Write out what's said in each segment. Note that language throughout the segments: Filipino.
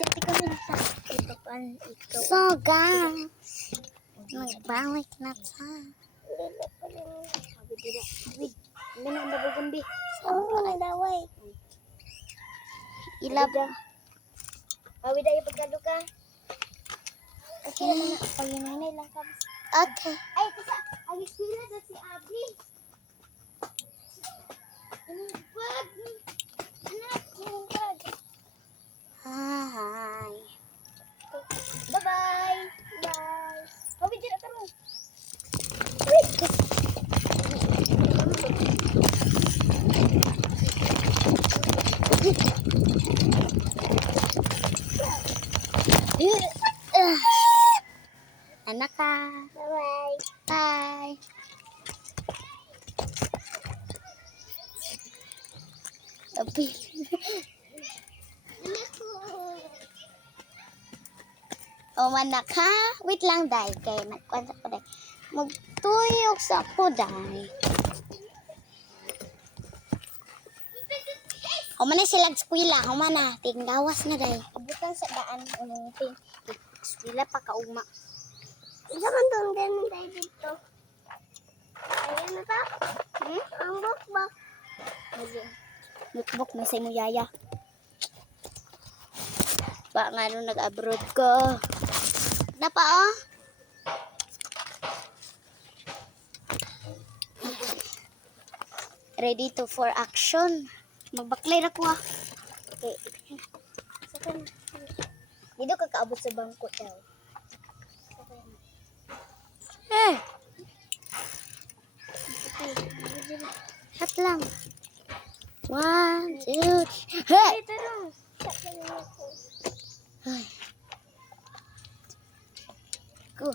Siyempre kami sa ito pan ikaw. So guys, magbalik na ta. Hindi na nabugambi. Oo, nagdaway. Ilab. Awid ay pagkado ka. Okay na paginanay lang ka. Okay. Ay, kasi agis sila na si Abi. Wag. Anak, wag. Hi. Bye-bye. Bye. Abi, dito ka mo. Anak ka. Bye-bye. Bye. Tapi. O manak ha? Wait lang day. Kaya nagkwansa ko day. Magtuyok sa ako day. O man sila skwila. O man na. Tinggawas na day. Abutan sa daan. Unong pin. Skwila pa kauma. Isa man doon din tayo dito. Ayan na ta. Ang bukbak. Notebook na sa imo yaya. Ba nga nung nag-abroad ko. Na pa oh. Ready to for action. Magbaklay na ko ah. Okay. Sakan. Dito ka kaabot sa bangko daw. Eh. Hat lang. 1, 2, hey! Ito lang. Sakan mo ko. Ay. Go.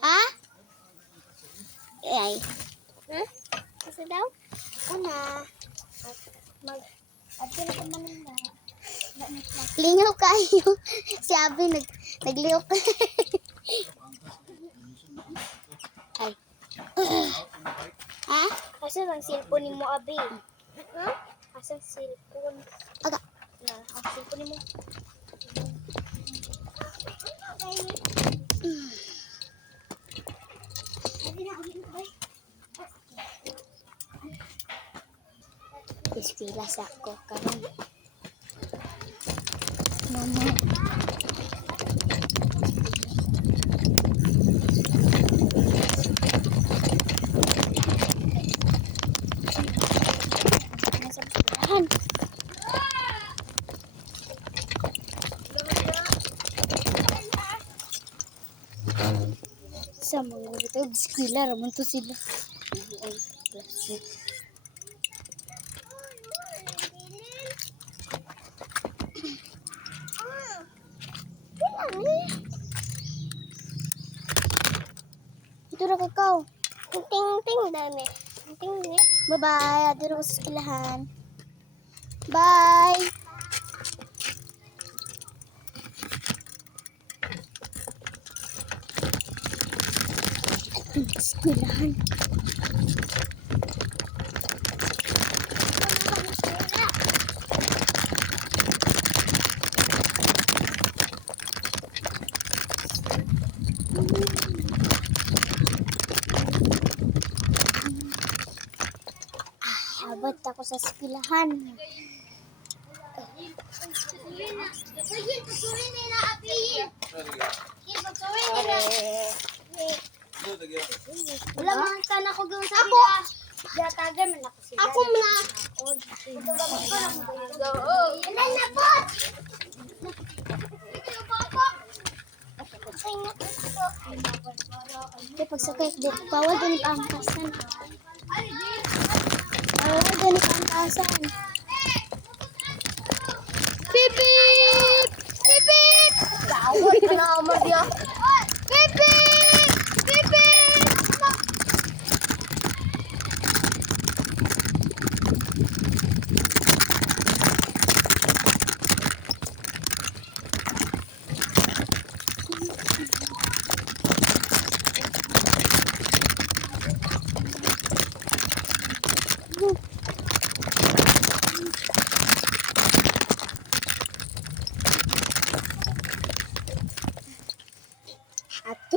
Ha? Ay. Ha? Kasi daw? Una. At yun ako manila. Lingaw kayo. Si Abby nagliok. Ay. Ha? Kasi ang cellphone ni mo, Abi. Ha? Kasi ang cellphone. Aga. Na, ang cellphone ni mo. Ispila sa ako karon. Mama. Nasa bahan. Sa mga ito, ispila ramon to sila. Ito na ikaw. Ting-ting dami. Ting ni. Bye-bye. Ado na ko sa eskwelahan. Bye. Eskwelahan. Abot ako sa eskwelahan. Wala man ka na ko gawin sa ako. Datagan man ako sila. Ako na. Ilan na po? Kaya pagsakay, bawal din ang angkasan. Bawal din ang angkasan. Pipip! Pipip! Gawat na naman diya. Pipip! Pipip!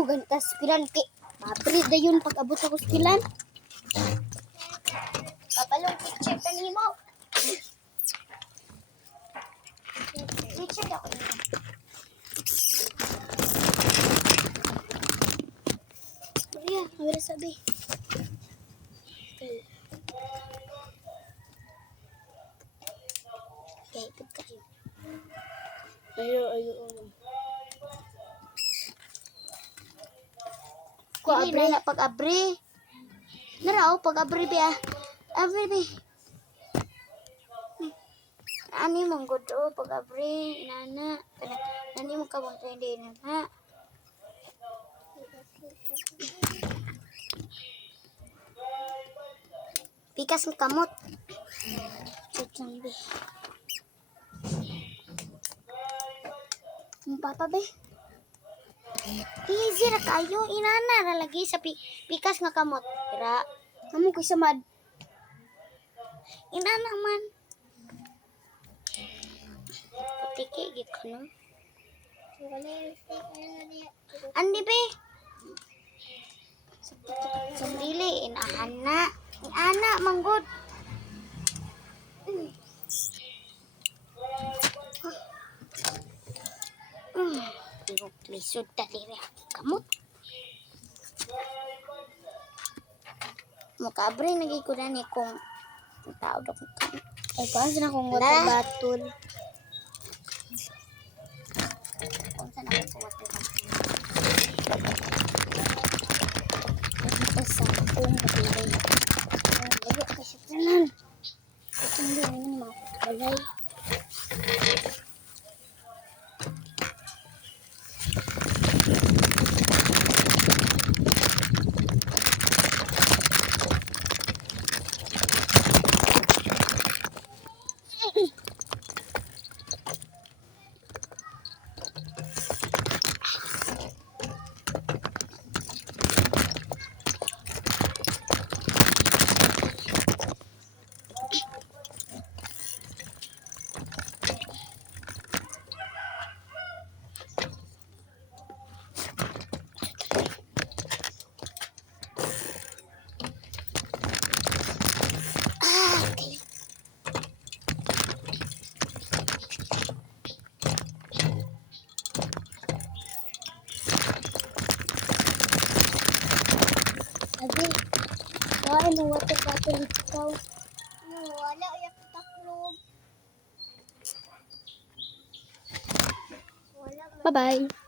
ganita sa skilan kay mabrid na yun pag abot sa skilan. Papalong picture ka nimo. Picture ako nimo. Maria, mabira sabi. Okay. Okay, ipod kayo. Ayo. Ko abre na pag abre. Naraw pag abre ba? Abre ba? Ani mong godo pag abre inana. Nani mo ka bang hindi na ha? Pikas ng kamot. Chuchang be. Ang papa be. Easy ra kayo. Inana ra lagi sa pikas nga kamot. Ira. Amo ko sa mad. Inana man. Putiki gid ko no. Andi be. Sandili inaana. Ana manggod. Ibog lisod tali rin kamot. Makabre nagay ko na ni kung tao daw kung kamot. Ay, paano na kung water bottle? Kung saan ako sa water bottle. Ito sa kung kapilay. Layo ka siya tanan. Hindi naman mga kapilay. Okay. Abi, kain ng water bottle ikaw. Wala yak taklog. Bye-bye.